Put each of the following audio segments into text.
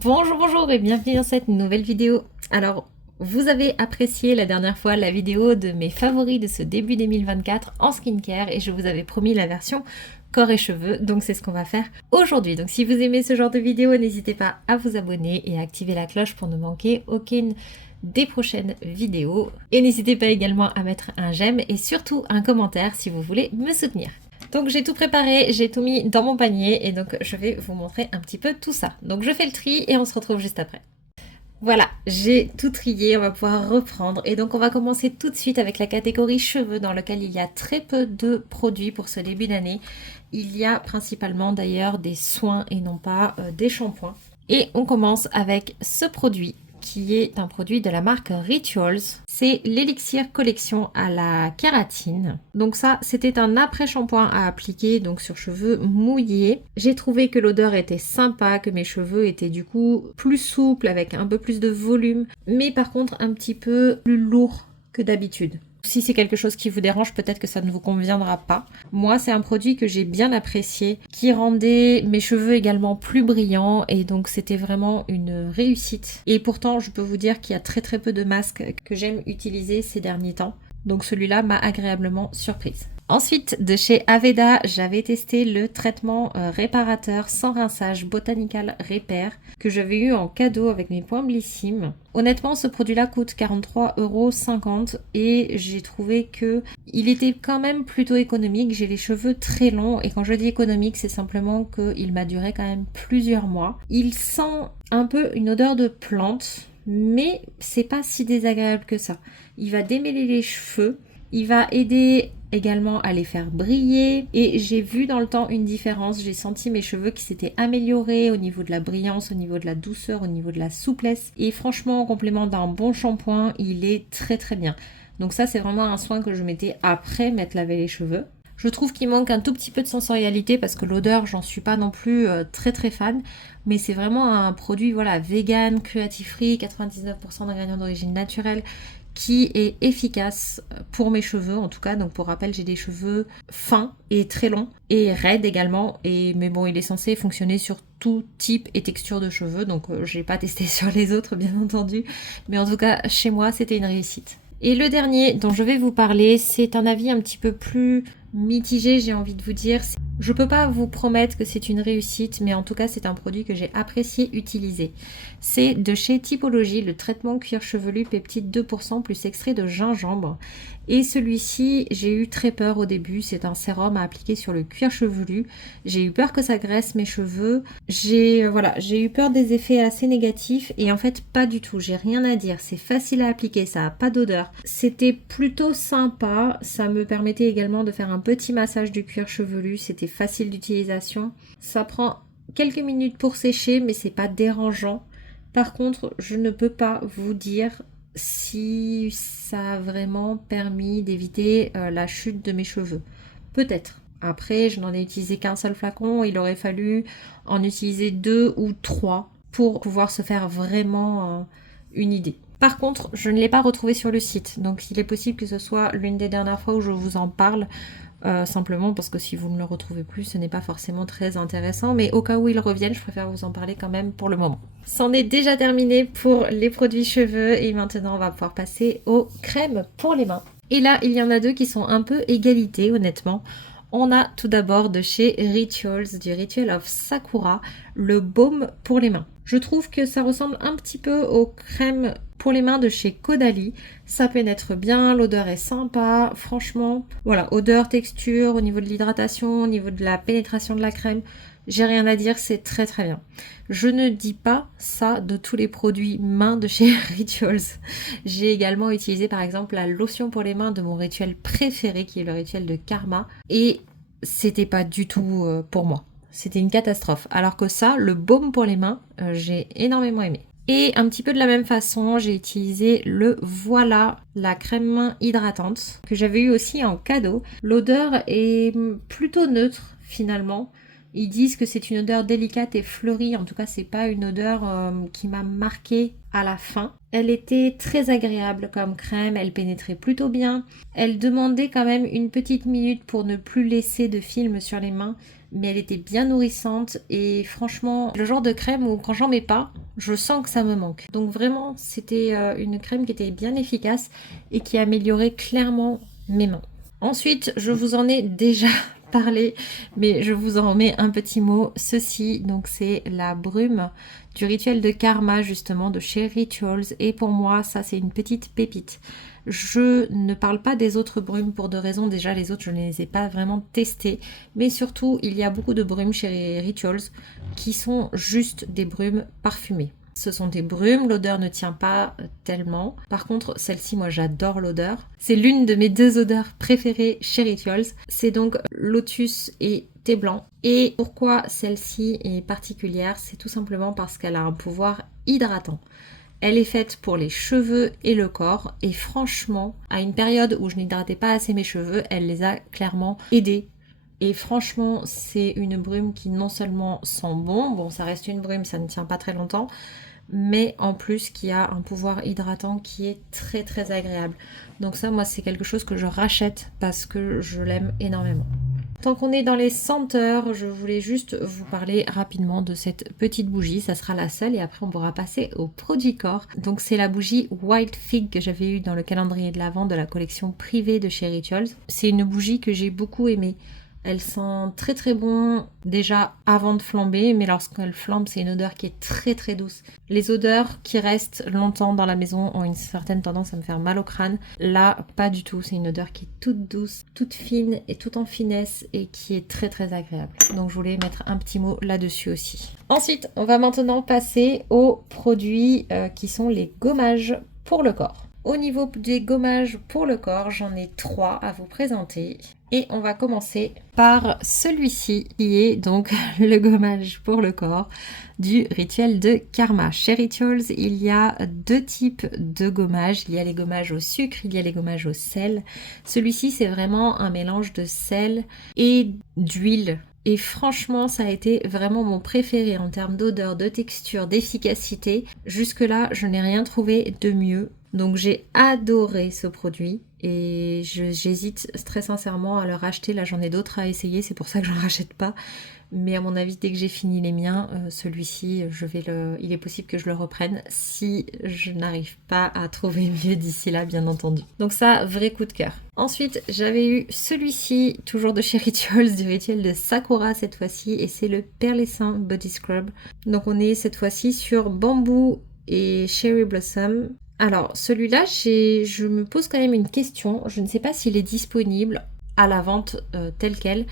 Bonjour et bienvenue dans cette nouvelle vidéo. Alors, vous avez apprécié la dernière fois la vidéo de mes favoris de ce début 2024 en skincare et je vous avais promis la version corps et cheveux, donc c'est ce qu'on va faire aujourd'hui. Donc si vous aimez ce genre de vidéo, n'hésitez pas à vous abonner et à activer la cloche pour ne manquer aucune des prochaines vidéos. Et n'hésitez pas également à mettre un j'aime et surtout un commentaire si vous voulez me soutenir. Donc j'ai tout préparé, j'ai tout mis dans mon panier et donc je vais vous montrer un petit peu tout ça. Donc je fais le tri et on se retrouve juste après. Voilà, j'ai tout trié, on va pouvoir reprendre. Et donc on va commencer tout de suite avec la catégorie cheveux dans laquelle il y a très peu de produits pour ce début d'année. Il y a principalement d'ailleurs des soins et non pas des shampoings. Et on commence avec ce produit qui est un produit de la marque Rituals. C'est l'Elixir Collection à la kératine. Donc ça, c'était un après-shampoing à appliquer donc sur cheveux mouillés. J'ai trouvé que l'odeur était sympa, que mes cheveux étaient du coup plus souples avec un peu plus de volume, mais par contre un petit peu plus lourd que d'habitude. Si c'est quelque chose qui vous dérange, peut-être que ça ne vous conviendra pas. Moi, c'est un produit que j'ai bien apprécié, qui rendait mes cheveux également plus brillants et donc c'était vraiment une réussite. Et pourtant, je peux vous dire qu'il y a très peu de masques que j'aime utiliser ces derniers temps. Donc celui-là m'a agréablement surprise. Ensuite, de chez Aveda, j'avais testé le traitement réparateur sans rinçage Botanical Repair que j'avais eu en cadeau avec mes points Blissim. Honnêtement, ce produit-là coûte 43,50 € et j'ai trouvé que il était quand même plutôt économique. J'ai les cheveux très longs et quand je dis économique, c'est simplement qu'il m'a duré quand même plusieurs mois. Il sent un peu une odeur de plante, mais c'est pas si désagréable que ça. Il va démêler les cheveux, il va aider également à les faire briller et j'ai vu dans le temps une différence. J'ai senti mes cheveux qui s'étaient améliorés au niveau de la brillance, au niveau de la douceur, au niveau de la souplesse et franchement en complément d'un bon shampoing, il est très bien. Donc ça c'est vraiment un soin que je mettais après m'être lavé les cheveux. Je trouve qu'il manque un tout petit peu de sensorialité parce que l'odeur, j'en suis pas non plus très fan. Mais c'est vraiment un produit voilà, vegan, cruelty free, 99% d'ingrédients d'origine naturelle qui est efficace pour mes cheveux en tout cas. Donc pour rappel, j'ai des cheveux fins et très longs et raides également. Mais bon, il est censé fonctionner sur tout type et texture de cheveux. Donc j'ai pas testé sur les autres bien entendu. Mais en tout cas, chez moi, c'était une réussite. Et le dernier dont je vais vous parler, c'est un avis un petit peu plus mitigé, j'ai envie de vous dire. Je peux pas vous promettre que c'est une réussite, mais en tout cas, c'est un produit que j'ai apprécié utiliser. C'est de chez Typologie, le traitement cuir chevelu peptide 2% plus extrait de gingembre. Et celui-ci, j'ai eu très peur au début. C'est un sérum à appliquer sur le cuir chevelu. J'ai eu peur que ça graisse mes cheveux. J'ai eu peur des effets assez négatifs et en fait pas du tout. J'ai rien à dire. C'est facile à appliquer, ça a pas d'odeur. C'était plutôt sympa. Ça me permettait également de faire un petit massage du cuir chevelu. C'était facile d'utilisation. Ça prend quelques minutes pour sécher, mais c'est pas dérangeant. Par contre, je ne peux pas vous dire si ça a vraiment permis d'éviter la chute de mes cheveux. Peut-être. Après, je n'en ai utilisé qu'un seul flacon. Il aurait fallu en utiliser 2 ou 3 pour pouvoir se faire vraiment une idée. Par contre, je ne l'ai pas retrouvé sur le site. Donc il est possible que ce soit l'une des dernières fois où je vous en parle. Simplement parce que si vous ne le retrouvez plus, ce n'est pas forcément très intéressant, mais au cas où ils reviennent, je préfère vous en parler quand même pour le moment. C'en est déjà terminé pour les produits cheveux et maintenant on va pouvoir passer aux crèmes pour les mains. Et là, il y en a deux qui sont un peu égalité, honnêtement. On a tout d'abord de chez Rituals, du Ritual of Sakura, le baume pour les mains. Je trouve que ça ressemble un petit peu aux crèmes pour les mains de chez Caudalie. Ça pénètre bien, l'odeur est sympa, franchement. Voilà, odeur, texture, au niveau de l'hydratation, au niveau de la pénétration de la crème, j'ai rien à dire, c'est très bien. Je ne dis pas ça de tous les produits mains de chez Rituals. J'ai également utilisé par exemple la lotion pour les mains de mon rituel préféré qui est le rituel de Karma et c'était pas du tout pour moi. C'était une catastrophe. Alors que ça, le baume pour les mains, j'ai énormément aimé. Et un petit peu de la même façon, j'ai utilisé le Voilà, la crème main hydratante, que j'avais eu aussi en cadeau. L'odeur est plutôt neutre finalement. Ils disent que c'est une odeur délicate et fleurie. En tout cas, c'est pas une odeur qui m'a marquée à la fin. Elle était très agréable comme crème, elle pénétrait plutôt bien. Elle demandait quand même une petite minute pour ne plus laisser de film sur les mains, mais elle était bien nourrissante et franchement, le genre de crème où quand j'en mets pas, je sens que ça me manque. Donc vraiment, c'était une crème qui était bien efficace et qui améliorait clairement mes mains. Ensuite, je vous en ai déjà parlé, mais je vous en remets un petit mot. Ceci, donc c'est la brume du rituel de karma justement de chez Rituals. Et pour moi, ça c'est une petite pépite. Je ne parle pas des autres brumes pour deux raisons. Déjà, les autres, je ne les ai pas vraiment testées. Mais surtout, il y a beaucoup de brumes chez Rituals qui sont juste des brumes parfumées. Ce sont des brumes, l'odeur ne tient pas tellement. Par contre, celle-ci, moi j'adore l'odeur. C'est l'une de mes deux odeurs préférées chez Rituals. C'est donc lotus et thé blanc. Et pourquoi celle-ci est particulière? C'est tout simplement parce qu'elle a un pouvoir hydratant. Elle est faite pour les cheveux et le corps et franchement, à une période où je n'hydratais pas assez mes cheveux, elle les a clairement aidés. Et franchement, c'est une brume qui non seulement sent bon, ça reste une brume, ça ne tient pas très longtemps, mais en plus qui a un pouvoir hydratant qui est très très agréable. Donc ça, moi, c'est quelque chose que je rachète parce que je l'aime énormément. Tant qu'on est dans les senteurs, je voulais juste vous parler rapidement de cette petite bougie. Ça sera la seule et après on pourra passer au produit corps. Donc c'est la bougie Wild Fig que j'avais eue dans le calendrier de l'Avent de la collection privée de chez Rituals. C'est une bougie que j'ai beaucoup aimée. Elle sent très très bon déjà avant de flamber, mais lorsqu'elle flambe, c'est une odeur qui est très très douce. Les odeurs qui restent longtemps dans la maison ont une certaine tendance à me faire mal au crâne. Là, pas du tout. C'est une odeur qui est toute douce, toute fine et toute en finesse et qui est très très agréable. Donc je voulais mettre un petit mot là-dessus aussi. Ensuite, on va maintenant passer aux produits qui sont les gommages pour le corps. Au niveau des gommages pour le corps, j'en ai 3 à vous présenter. Et on va commencer par celui-ci qui est donc le gommage pour le corps du rituel de karma. Chez Rituals, il y a 2 types de gommages. Il y a les gommages au sucre, il y a les gommages au sel. Celui-ci, c'est vraiment un mélange de sel et d'huile. Et franchement, ça a été vraiment mon préféré en termes d'odeur, de texture, d'efficacité. Jusque-là, je n'ai rien trouvé de mieux. Donc j'ai adoré ce produit et j'hésite très sincèrement à le racheter. Là, j'en ai d'autres à essayer, c'est pour ça que je n'en rachète pas. Mais à mon avis, dès que j'ai fini les miens, celui-ci, il est possible que je le reprenne si je n'arrive pas à trouver mieux d'ici là, bien entendu. Donc ça, vrai coup de cœur. Ensuite, j'avais eu celui-ci, toujours de chez Rituals, du rituel de Sakura cette fois-ci, et c'est le Pearlescent Body Scrub. Donc on est cette fois-ci sur bambou et cherry blossom. Alors, celui-là, je me pose quand même une question. Je ne sais pas s'il est disponible à la vente tel quel,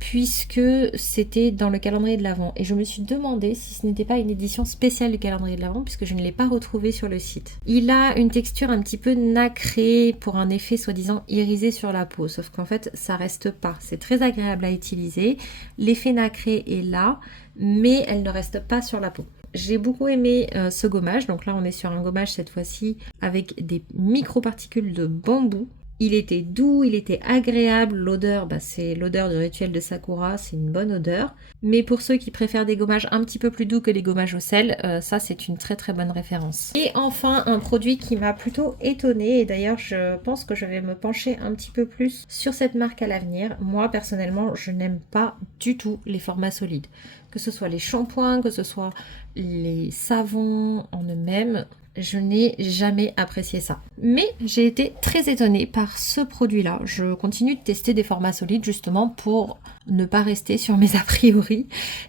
puisque c'était dans le calendrier de l'Avent. Et je me suis demandé si ce n'était pas une édition spéciale du calendrier de l'Avent, puisque je ne l'ai pas retrouvé sur le site. Il a une texture un petit peu nacrée pour un effet soi-disant irisé sur la peau, sauf qu'en fait, ça reste pas. C'est très agréable à utiliser. L'effet nacré est là, mais elle ne reste pas sur la peau. J'ai beaucoup aimé ce gommage, donc là on est sur un gommage cette fois-ci avec des microparticules de bambou. Il était doux, il était agréable, l'odeur, c'est l'odeur du rituel de Sakura, c'est une bonne odeur. Mais pour ceux qui préfèrent des gommages un petit peu plus doux que les gommages au sel, ça c'est une très très bonne référence. Et enfin un produit qui m'a plutôt étonnée, et d'ailleurs je pense que je vais me pencher un petit peu plus sur cette marque à l'avenir. Moi personnellement je n'aime pas du tout les formats solides. Que ce soit les shampoings, que ce soit les savons en eux-mêmes, je n'ai jamais apprécié ça. Mais j'ai été très étonnée par ce produit-là. Je continue de tester des formats solides justement pour ne pas rester sur mes a priori.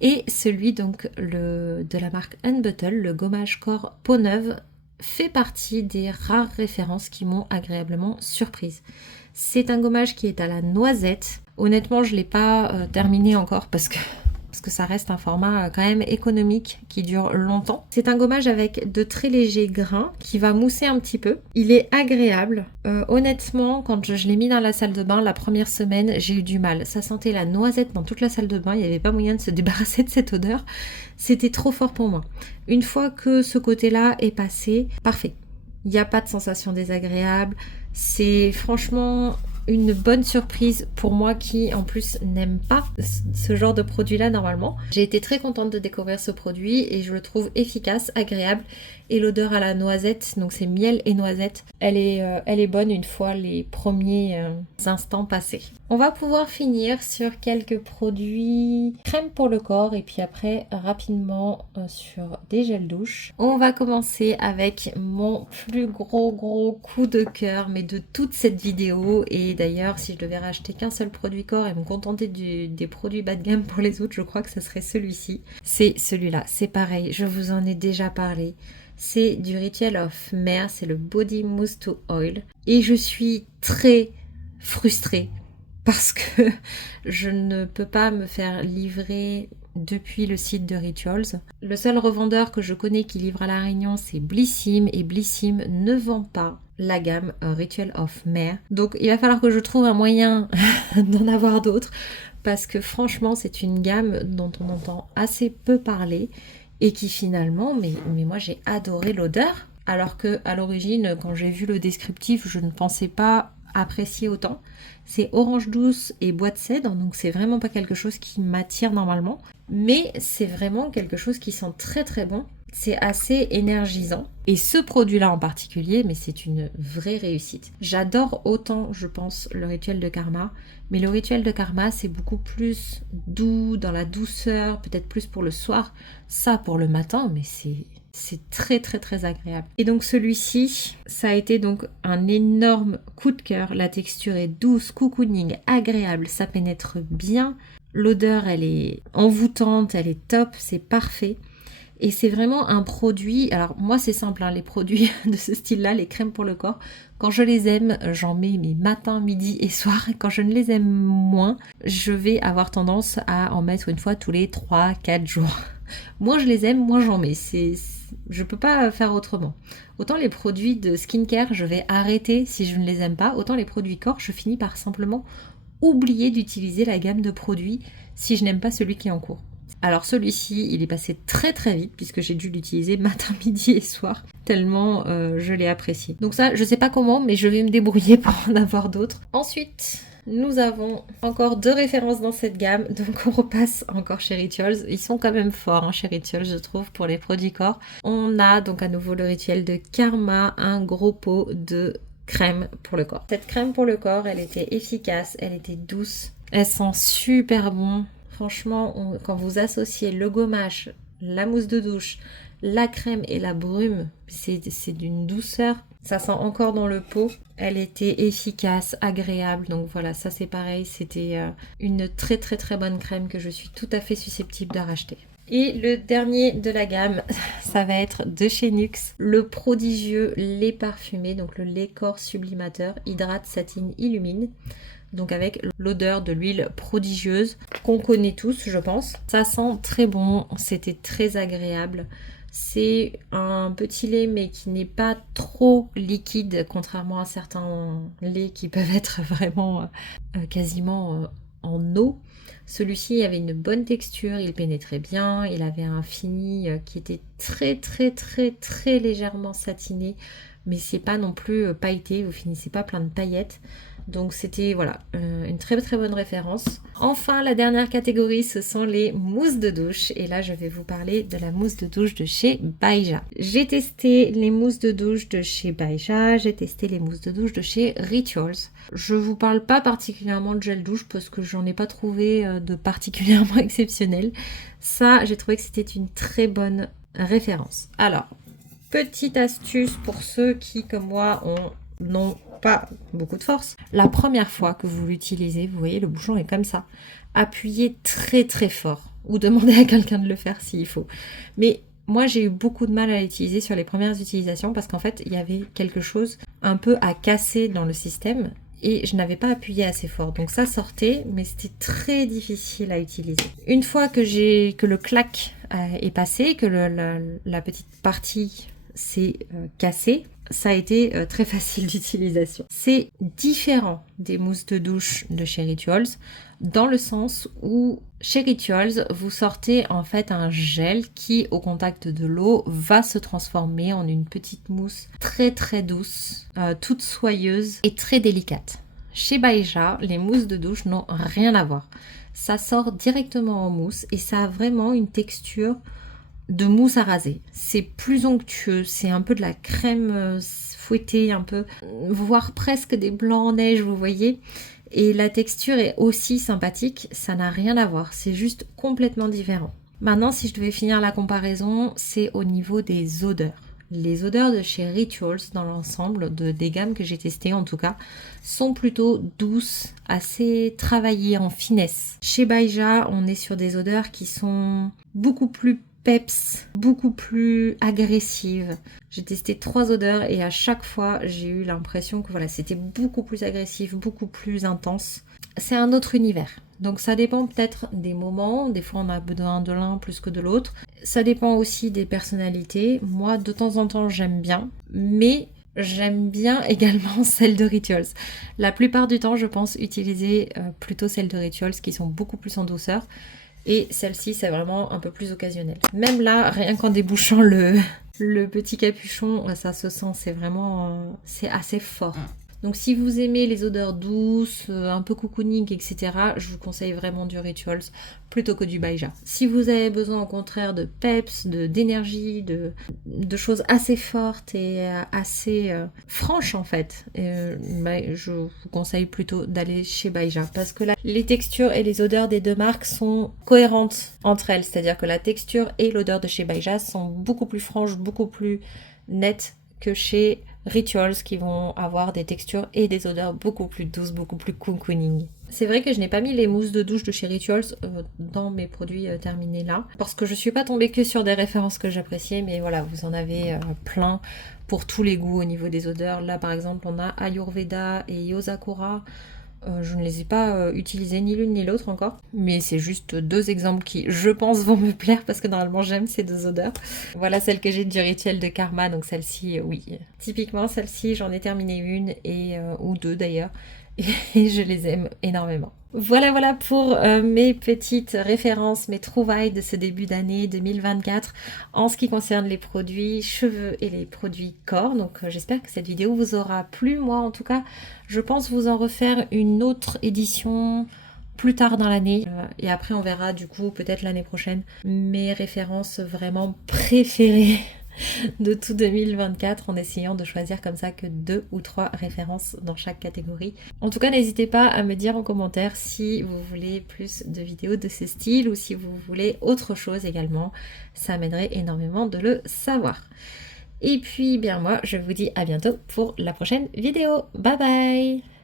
Et celui donc de la marque Unbottle, le gommage corps peau neuve, fait partie des rares références qui m'ont agréablement surprise. C'est un gommage qui est à la noisette. Honnêtement, je ne l'ai pas terminé encore parce que ça reste un format quand même économique qui dure longtemps. C'est un gommage avec de très légers grains qui va mousser un petit peu. Il est agréable. Honnêtement, quand je l'ai mis dans la salle de bain la première semaine, j'ai eu du mal. Ça sentait la noisette dans toute la salle de bain. Il n'y avait pas moyen de se débarrasser de cette odeur. C'était trop fort pour moi. Une fois que ce côté-là est passé, parfait. Il n'y a pas de sensation désagréable. C'est franchement une bonne surprise pour moi qui en plus n'aime pas ce genre de produit là normalement. J'ai été très contente de découvrir ce produit et je le trouve efficace, agréable et l'odeur à la noisette, donc c'est miel et noisette, elle est bonne une fois les premiers instants passés. On va pouvoir finir sur quelques produits crème pour le corps et puis après rapidement sur des gels douche. On va commencer avec mon plus gros coup de cœur mais de toute cette vidéo, et d'ailleurs si je devais racheter qu'un seul produit corps et me contenter des produits bas de gamme pour les autres, je crois que ce serait celui-ci. C'est celui-là, c'est pareil, je vous en ai déjà parlé. C'est du Rituel of Mer, c'est le Body Mousse to Oil. Et je suis très frustrée parce que je ne peux pas me faire livrer depuis le site de Rituals. Le seul revendeur que je connais qui livre à La Réunion, c'est Blissim, et Blissim ne vend pas la gamme Rituel of Mer. Donc il va falloir que je trouve un moyen d'en avoir d'autres parce que franchement c'est une gamme dont on entend assez peu parler. Et qui finalement, mais moi j'ai adoré l'odeur, alors que à l'origine, quand j'ai vu le descriptif, je ne pensais pas apprécier autant. C'est orange douce et bois de cèdre, donc c'est vraiment pas quelque chose qui m'attire normalement, mais c'est vraiment quelque chose qui sent très bon. C'est assez énergisant. Et ce produit-là en particulier, mais c'est une vraie réussite. J'adore autant, je pense, le Rituel de Karma. Mais le Rituel de Karma, c'est beaucoup plus doux, dans la douceur, peut-être plus pour le soir. Ça, pour le matin, mais c'est très agréable. Et donc celui-ci, ça a été donc un énorme coup de cœur. La texture est douce, cocooning, agréable, ça pénètre bien. L'odeur, elle est envoûtante, elle est top, c'est parfait. Et c'est vraiment un produit, alors moi c'est simple, hein, les produits de ce style-là, les crèmes pour le corps, quand je les aime, j'en mets mes matins, midi et soir. Et quand je ne les aime moins, je vais avoir tendance à en mettre une fois tous les 3-4 jours. Moins je les aime, moins j'en mets. Je peux pas faire autrement. Autant les produits de skincare, je vais arrêter si je ne les aime pas. Autant les produits corps, je finis par simplement oublier d'utiliser la gamme de produits si je n'aime pas celui qui est en cours. Alors celui-ci, il est passé très vite puisque j'ai dû l'utiliser matin, midi et soir, tellement je l'ai apprécié. Donc ça, je sais pas comment, mais je vais me débrouiller pour en avoir d'autres. Ensuite, nous avons encore 2 références dans cette gamme, donc on repasse encore chez Rituals. Ils sont quand même forts hein, chez Rituals, je trouve, pour les produits corps. On a donc à nouveau le Rituel de Karma, un gros pot de crème pour le corps. Cette crème pour le corps, elle était efficace, elle était douce, elle sent super bon. Franchement, quand vous associez le gommage, la mousse de douche, la crème et la brume, c'est d'une douceur. Ça sent encore dans le pot. Elle était efficace, agréable. Donc voilà, ça c'est pareil. C'était une très bonne crème que je suis tout à fait susceptible de racheter. Et le dernier de la gamme, ça va être de chez NYX, le prodigieux lait parfumé, donc le lait corps sublimateur, hydrate, satine, illumine. Donc avec l'odeur de l'huile prodigieuse qu'on connaît tous, je pense. Ça sent très bon, c'était très agréable. C'est un petit lait mais qui n'est pas trop liquide, contrairement à certains laits qui peuvent être vraiment quasiment en eau. Celui-ci avait une bonne texture, il pénétrait bien, il avait un fini qui était très légèrement satiné, mais c'est pas non plus pailleté, vous finissez pas plein de paillettes. Donc c'était voilà une très bonne référence. Enfin la dernière catégorie, ce sont les mousses de douche, et là je vais vous parler de la mousse de douche de chez Baija. J'ai testé les mousses de douche de chez Baija, j'ai testé les mousses de douche de chez Rituals. Je vous parle pas particulièrement de gel douche parce que j'en ai pas trouvé de particulièrement exceptionnel. Ça, j'ai trouvé que c'était une très bonne référence. Alors, petite astuce pour ceux qui comme moi n'ont pas beaucoup de force. La première fois que vous l'utilisez, vous voyez le bouchon est comme ça. Appuyez très fort ou demandez à quelqu'un de le faire s'il faut. Mais moi j'ai eu beaucoup de mal à l'utiliser sur les premières utilisations parce qu'en fait il y avait quelque chose un peu à casser dans le système et je n'avais pas appuyé assez fort. Donc ça sortait mais c'était très difficile à utiliser. Une fois que le clac est passé, que la petite partie s'est cassée, ça a été très facile d'utilisation. C'est différent des mousses de douche de chez Rituals dans le sens où chez Rituals, vous sortez en fait un gel qui, au contact de l'eau, va se transformer en une petite mousse très douce, toute soyeuse et très délicate. Chez Baeja, les mousses de douche n'ont rien à voir. Ça sort directement en mousse et ça a vraiment une texture de mousse à raser. C'est plus onctueux, c'est un peu de la crème fouettée, un peu, voire presque des blancs en neige, vous voyez. Et la texture est aussi sympathique, ça n'a rien à voir, c'est juste complètement différent. Maintenant, si je devais finir la comparaison, c'est au niveau des odeurs. Les odeurs de chez Rituals, dans l'ensemble, des gammes que j'ai testées en tout cas, sont plutôt douces, assez travaillées en finesse. Chez Baeja, on est sur des odeurs qui sont beaucoup plus peps, beaucoup plus agressives. J'ai testé 3 odeurs et à chaque fois, j'ai eu l'impression que voilà, c'était beaucoup plus agressif, beaucoup plus intense. C'est un autre univers. Donc ça dépend peut-être des moments, des fois on a besoin de l'un plus que de l'autre. Ça dépend aussi des personnalités. Moi de temps en temps j'aime bien, mais j'aime bien également celles de Rituals. La plupart du temps je pense utiliser plutôt celles de Rituals qui sont beaucoup plus en douceur. Et celle-ci c'est vraiment un peu plus occasionnel. Même là, rien qu'en débouchant le petit capuchon, ça se sent, c'est vraiment, c'est assez fort. Donc si vous aimez les odeurs douces, un peu cocooning, etc., je vous conseille vraiment du Rituals plutôt que du Baeja. Si vous avez besoin au contraire de peps, d'énergie, de choses assez fortes et assez franches en fait, je vous conseille plutôt d'aller chez Baeja parce que là, les textures et les odeurs des deux marques sont cohérentes entre elles. C'est-à-dire que la texture et l'odeur de chez Baeja sont beaucoup plus franches, beaucoup plus nettes que chez Rituals qui vont avoir des textures et des odeurs beaucoup plus douces, beaucoup plus cocooning. C'est vrai que je n'ai pas mis les mousses de douche de chez Rituals dans mes produits terminés là, parce que je suis pas tombée que sur des références que j'appréciais, mais voilà, vous en avez plein pour tous les goûts au niveau des odeurs. Là par exemple on a Ayurveda et Yosakura. Je ne les ai pas utilisés ni l'une ni l'autre encore, mais c'est juste 2 exemples qui, je pense, vont me plaire parce que normalement j'aime ces 2 odeurs. Voilà celle que j'ai du rituel de Karma, donc celle-ci, oui. Typiquement, celle-ci, j'en ai terminé une ou 2 d'ailleurs, et je les aime énormément. Voilà pour mes petites références, mes trouvailles de ce début d'année 2024 en ce qui concerne les produits cheveux et les produits corps. Donc j'espère que cette vidéo vous aura plu. Moi en tout cas, je pense vous en refaire une autre édition plus tard dans l'année. Et après on verra du coup peut-être l'année prochaine mes références vraiment préférées de tout 2024 en essayant de choisir comme ça que 2 ou 3 références dans chaque catégorie. En tout cas, n'hésitez pas à me dire en commentaire si vous voulez plus de vidéos de ce style ou si vous voulez autre chose également. Ça m'aiderait énormément de le savoir. Et puis, bien moi, je vous dis à bientôt pour la prochaine vidéo. Bye bye!